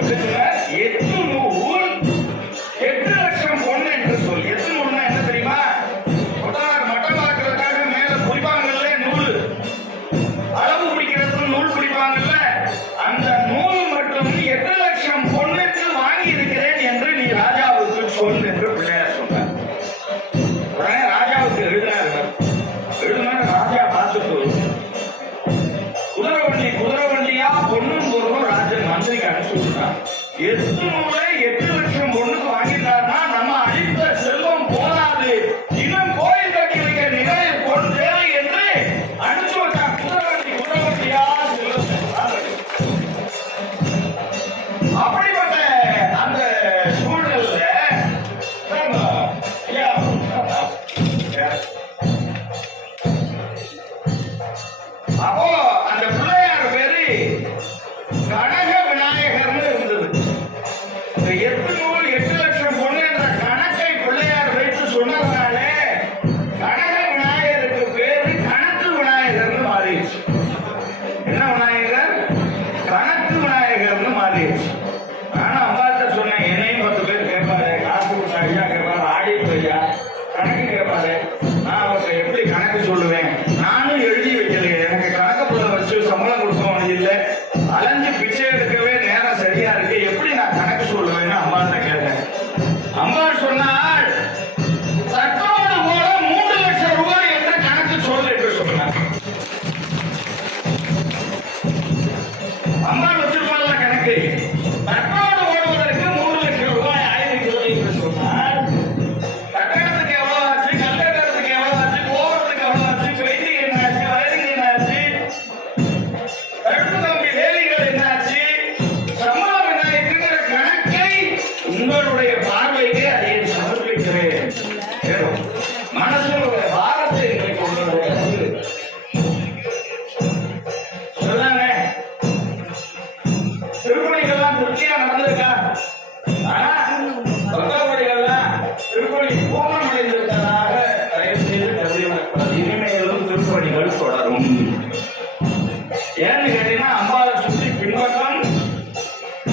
跟着起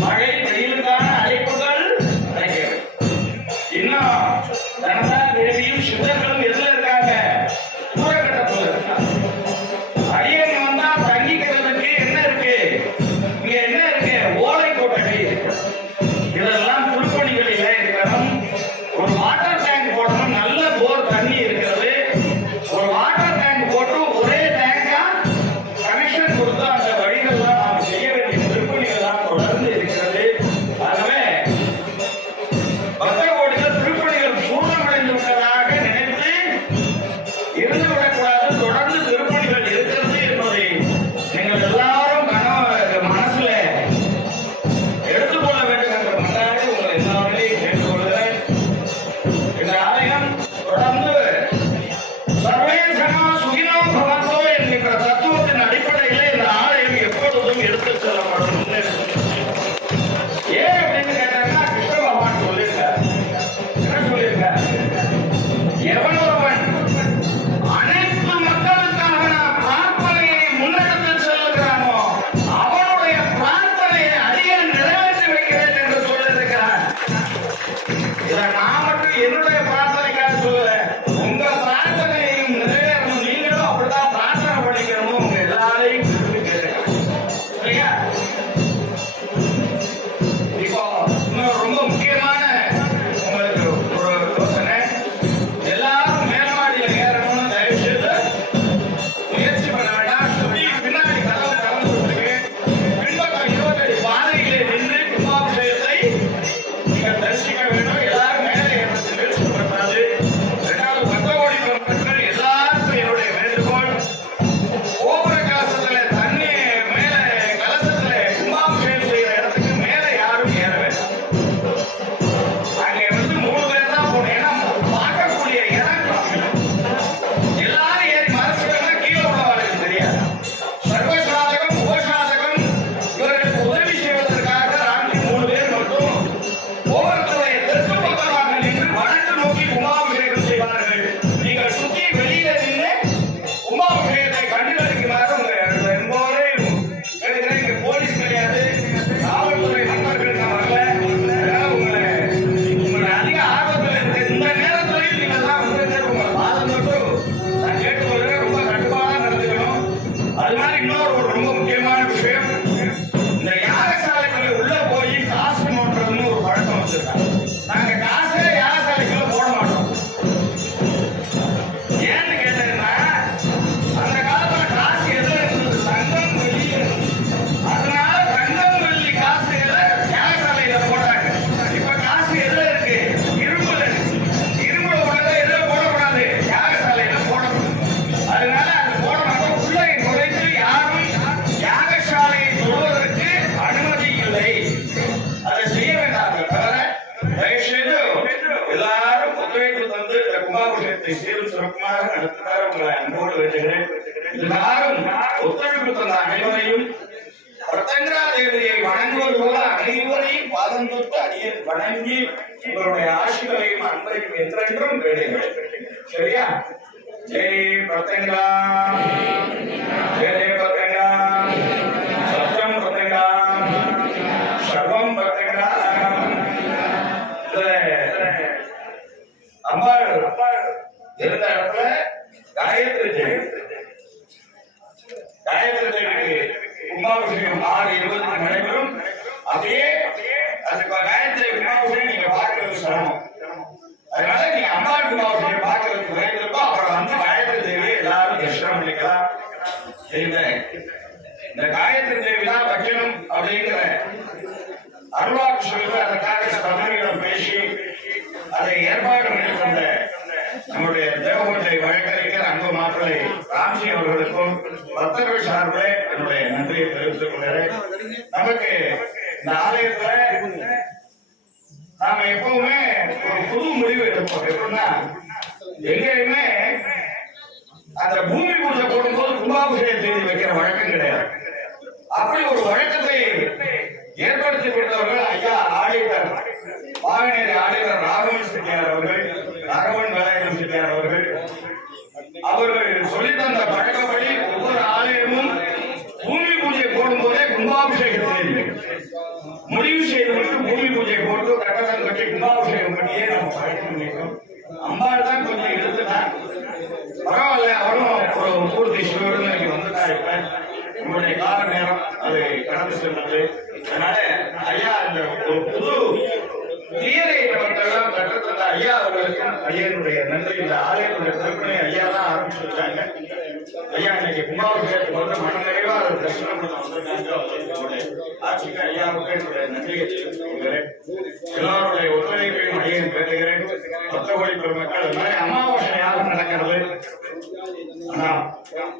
Margaret? சிறப்பாக நடத்துமாறு உங்களை அன்போடு வேண்டுகிறேன். எல்லாரும் ஒத்துழைப்பு தந்த அனைவரையும் பிரதங்கரா தேவியை வணங்குவது போல அனைவரையும் பாதம் தொட்டு அடியை வணங்கி உங்களுடைய ஆசிகளையும் அன்பையும் என்றென்றும் வேண்டுகிறேன். சரியா? ஜெய் பிரதங்கரா. ஜெய பிரதங்கரா. கும்பாபிஷேகம் ஆறு இருபதுக்கு நடைபெறும். அப்படியே அந்த காயத்ரி கும்பாபிஷேகம் நீங்க பார்க்கறது சிரமம். அதனால நீங்க அம்மா கும்பாபிஷேகம் பார்க்கறதுக்கு விரைந்திருக்கோம் அப்புறம் வந்து காயத்ரி தேவி எல்லாரும் தரிசனம் பண்ணிக்கலாம். இந்த இந்த காயத்ரி தேவி தான் வைக்கணும் அப்படிங்கிற அருளாக்கு சொல்லுங்க அதற்காக தமிழிடம் பேசி அதை ஏற்பாடு பண்ணி தந்த நம்முடைய தேவகோட்டை வழக்கறிஞர் அன்பு மாப்பிள்ளை ராம்ஜி அவர்களுக்கும் பக்தர்கள் நன்றியை நமக்கு இந்த ஆலயத்துல நாம எப்பவுமே ஒரு புது முடிவு எடுப்போம். எப்படின்னா எங்கேயுமே அந்த பூமி பூஜை போடும்போது கும்பாபிஷேகம் செய்து வைக்கிற வழக்கம் கிடையாது. அப்படி ஒரு வழக்கத்தை ஏற்படுத்தி கொடுத்தவர்கள் ஐயா ஆடிட்டர் வாகனேரி ஆடிட்டர் ராகவன் செட்டியார் அவர்கள் ராகவன் வேலாயுதம் செட்டியார் அவர்கள் அவர்கள் சொல்லித் தந்த பழக்கப்படி ஒவ்வொரு ஆலயமும் பூமி பூஜை போடும்போதே கும்பாபிஷேக தேதி முடிவு செய்து விட்டு பூமி பூஜை போட்டு கட்டடம் கட்டி கும்பாபிஷேகம் பண்ணியே நம்ம பயணம் பண்ணிட்டோம் அம்பாள் தான் கொஞ்சம் இழுத்துட்டான் பரவாயில்ல அவரும் ஒரு பூர்த்தி சிவருன்னு இன்னைக்கு வந்துட்டா இப்ப. உங்களுடைய கால நேரம் அது கடந்து சென்றது. அதனால ஐயா இந்த ஒரு புது தீரை நமக்கெல்லாம் கற்றுத்தந்த ஐயா அவர்களுக்கும் ஐயனுடைய நன்றி இந்த ஆலயத்துடைய திருப்பணி ஐயா தான் ஆரம்பிச்சு வச்சாங்க ஐயா இன்னைக்கு கும்பாபிஷேகம் வந்து மனநிறைவா தரிசனம் பண்ண வந்திருக்காங்க ஆட்சிக்கு ஐயாவுக்கு என்னுடைய நன்றியை எல்லாருடைய ஒத்துழைப்பையும் ஐயன் பேசுகிறேன் ஒத்தகோடி பெருமக்கள் அமாவாசை நடக்கிறது ஆனா,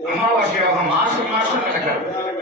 அமாவாசை மாசம் மாசம் நடக்கிறது.